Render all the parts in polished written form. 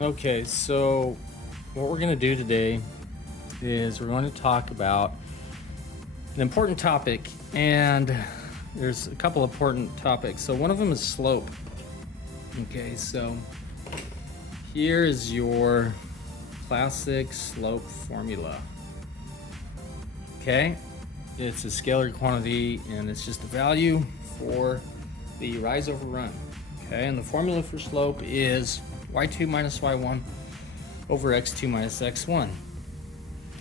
Okay, so what we're going to do today is we're going to talk about an important topic, and there's a couple important topics. So one of them is slope. Okay, so here is your classic slope formula. Okay, it's a scalar quantity and it's just a value for the rise over run. Okay, and the formula for slope is y2 minus y1 over x2 minus x1.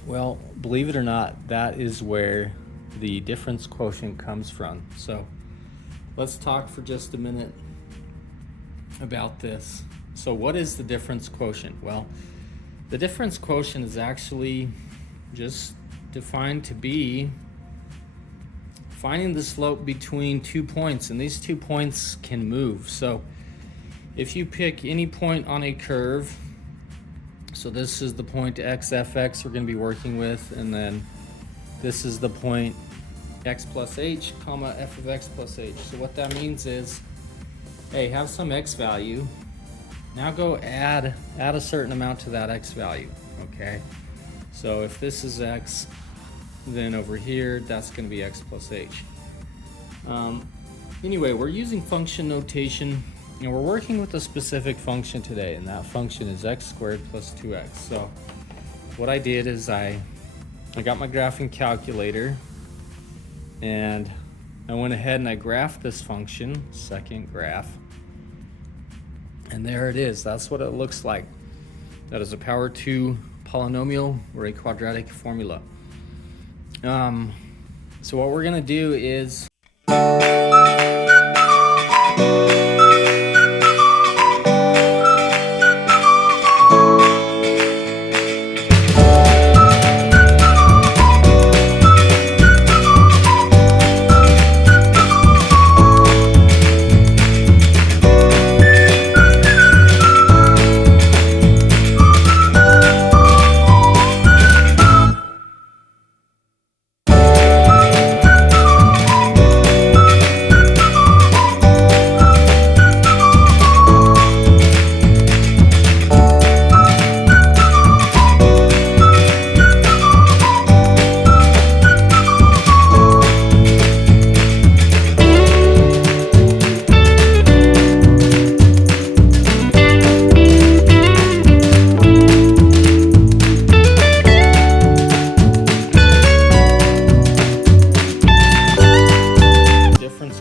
Well, believe it or not, that is where the difference quotient comes from. So let's talk for just a minute about this. So what is the difference quotient? Well, the difference quotient is actually just defined to be finding the slope between 2 points, and these 2 points can move. So if you pick any point on a curve, so this is the point xfx we're going to be working with, and then this is the point x plus h comma f of x plus h. So what that means is, hey, have some x value, now go add a certain amount to that x value. Okay, so if this is x, then over here that's going to be x plus h. Anyway, we're using function notation, and we're working with a specific function today, and that function is x squared plus 2x. So what I did is I got my graphing calculator, and I went ahead and I graphed this function, second graph, and there it is. That's what it looks like. That is a power 2 polynomial or a quadratic formula. So what we're gonna do is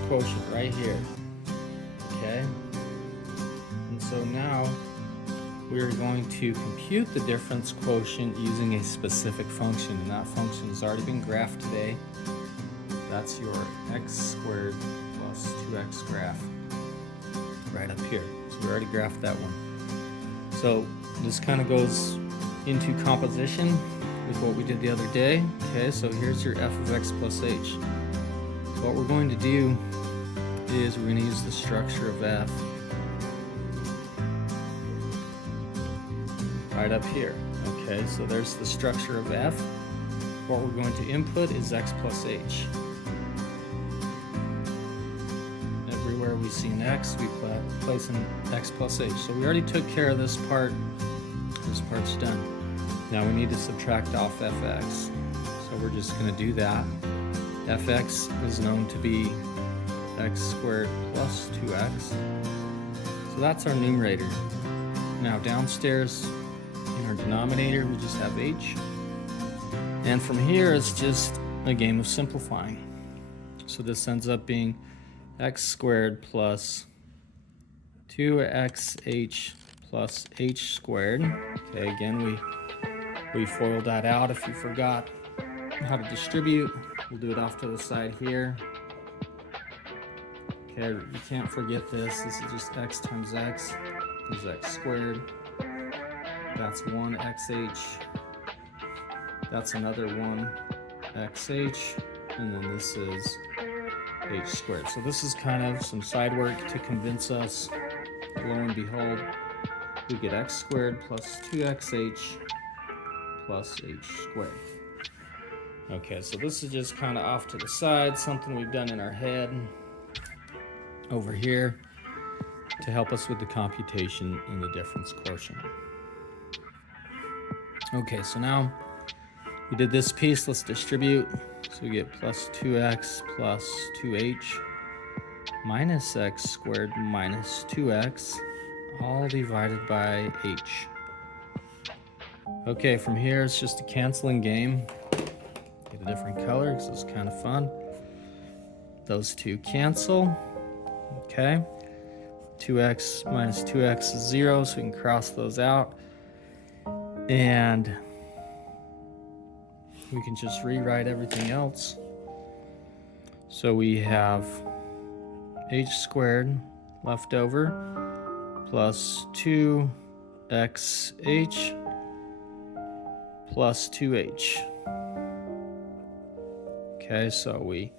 quotient right here. Okay, and so now we're going to compute the difference quotient using a specific function, and that function has already been graphed today. That's your x squared plus 2x graph right up here. So we already graphed that one. So this kind of goes into composition with what we did the other day. Okay, so here's your f of x plus h. So what we're going to do is we're going to use the structure of f right up here. Okay, so there's the structure of f. What we're going to input is x plus h. Everywhere we see an x, we place an x plus h. So we already took care of this part. This part's done. Now we need to subtract off fx. So we're just going to do that. Fx is known to be x squared plus 2x. So that's our numerator. Now downstairs in our denominator we just have h. And from here it's just a game of simplifying. So this ends up being x squared plus 2xh plus h squared. Okay, again we FOIL that out if you forgot how to distribute. We'll do it off to the side here. Okay, you can't forget this. This is just x times x is x squared. That's 1xh. That's another 1xh. And then this is h squared. So this is kind of some side work to convince us. Lo and behold, we get x squared plus 2xh plus h squared. Okay, so this is just kind of off to the side, something we've done in our head. Over here, to help us with the computation in the difference quotient. Okay, so now we did this piece. Let's distribute. So we get plus 2x plus 2h minus x squared minus 2x, all divided by h. Okay, from here it's just a canceling game. Get a different color because it's kind of fun. Those two cancel. Okay, 2x minus 2x is 0, so we can cross those out. And we can just rewrite everything else. So we have h squared left over plus 2xh plus 2h. Okay, so we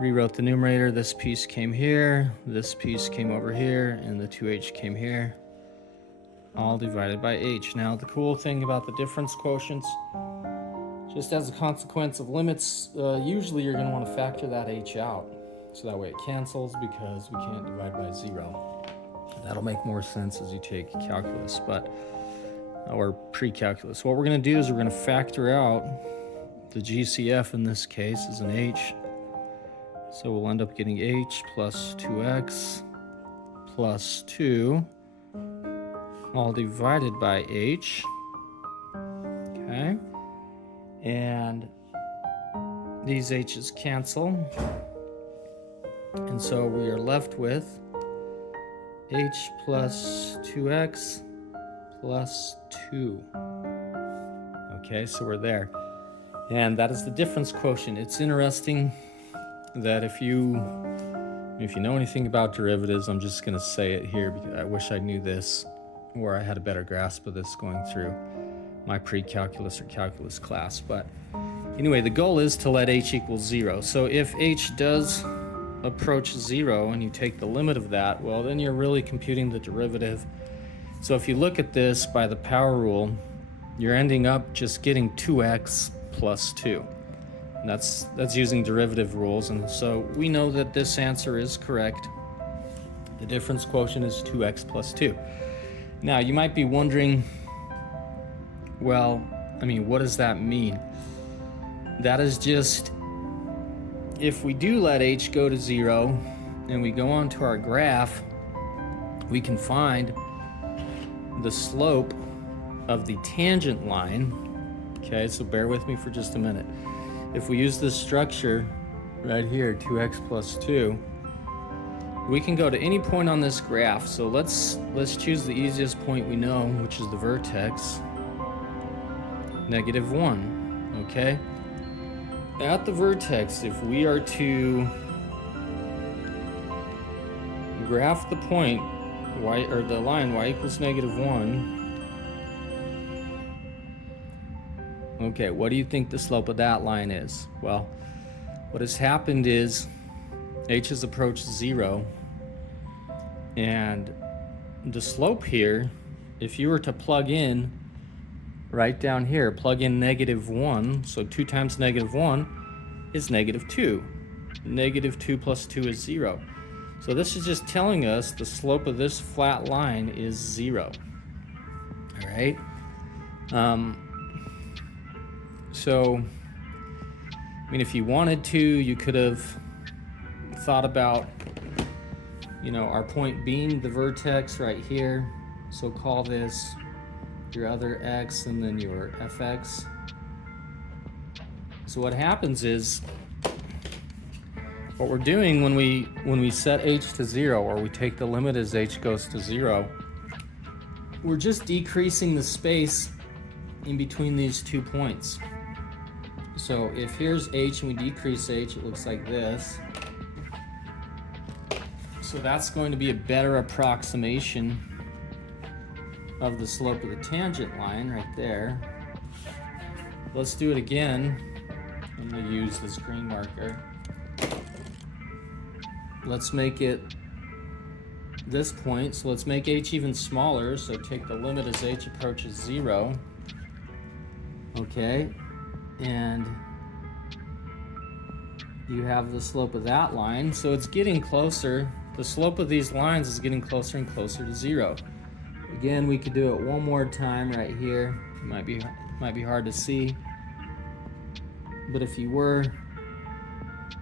rewrote the numerator. This piece came here, this piece came over here, and the 2h came here, all divided by h. Now the cool thing about the difference quotients, just as a consequence of limits, usually you're going to want to factor that h out, so that way it cancels because we can't divide by 0. That'll make more sense as you take calculus, or pre-calculus. What we're going to do is we're going to factor out the GCF in this case is an h, so we'll end up getting h plus 2x plus 2, all divided by h. Okay, and these h's cancel, and so we are left with h plus 2x plus 2. Okay, so we're there. And that is the difference quotient. It's interesting that if you know anything about derivatives, I'm just going to say it here because I wish I knew this, or I had a better grasp of this going through my pre-calculus or calculus class. But anyway, the goal is to let h equal 0. So if h does approach 0 and you take the limit of that, well, then you're really computing the derivative. So if you look at this by the power rule, you're ending up just getting 2x plus 2. And that's using derivative rules, and so we know that this answer is correct. The difference quotient is 2x plus 2. Now you might be wondering, well, what does that mean? That is just, if we do let h go to 0 and we go on to our graph, we can find the slope of the tangent line. Okay, so bear with me for just a minute. If we use this structure right here, 2x plus 2, we can go to any point on this graph. So let's choose the easiest point we know, which is the vertex, -1. Okay, at the vertex, if we are to graph the point y, or the line y equals -1, okay, what do you think the slope of that line is? Well, what has happened is h has approached 0, and the slope here, if you were to plug in right down here, plug in -1, so 2 times -1 is -2. -2 plus 2 is 0. So this is just telling us the slope of this flat line is 0. All right. So, if you wanted to, you could have thought about, our point being the vertex right here. So call this your other x and then your fx. So what happens is, what we're doing when we set h to 0, or we take the limit as h goes to 0, we're just decreasing the space in between these 2 points. So if here's h and we decrease h, it looks like this. So that's going to be a better approximation of the slope of the tangent line right there. Let's do it again. I'm going to use this green marker. Let's make it this point. So let's make h even smaller. So take the limit as h approaches 0. Okay. And you have the slope of that line. So it's getting closer the slope of these lines is getting closer and closer to 0. Again, we could do it one more time right here. It might be hard to see, but if you were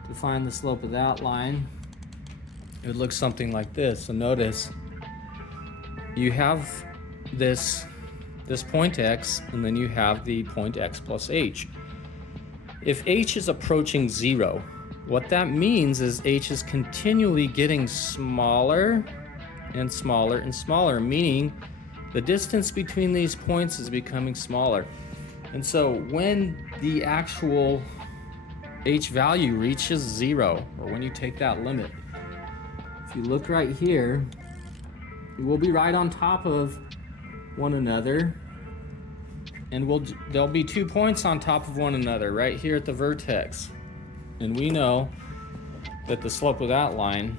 to find the slope of that line, it would look something like this. So notice you have this point x, and then you have the point x plus h. If h is approaching 0, what that means is h is continually getting smaller and smaller and smaller, meaning the distance between these points is becoming smaller. And so when the actual h value reaches 0, or when you take that limit, if you look right here, you will be right on top of one another, and there'll be 2 points on top of one another right here at the vertex. And we know that the slope of that line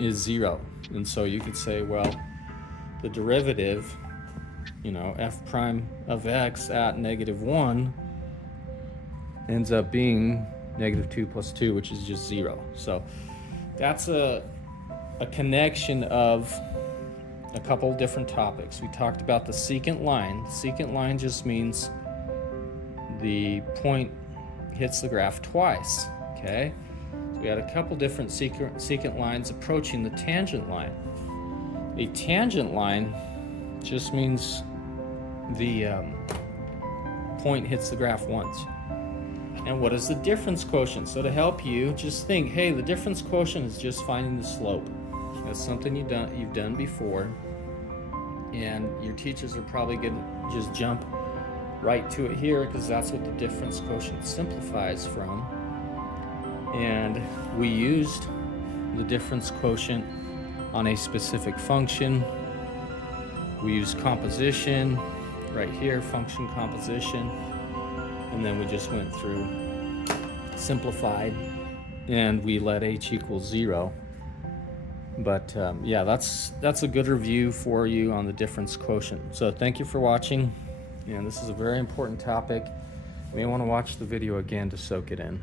is 0. And so you could say, well, the derivative, f prime of x at -1 ends up being -2 plus 2, which is just 0. So that's a connection of a couple different topics. We talked about the secant line. The secant line just means the point hits the graph twice, okay? So we had a couple different secant lines approaching the tangent line. A tangent line just means the point hits the graph once. And what is the difference quotient? So to help you, just think, hey, the difference quotient is just finding the slope. That's something you've done before, and your teachers are probably going to just jump right to it here because that's what the difference quotient simplifies from. And we used the difference quotient on a specific function. We used composition right here, function composition, and then we just went through, simplified, and we let h equal 0. But yeah, that's a good review for you on the difference quotient. So thank you for watching, and this is a very important topic. You may want to watch the video again to soak it in.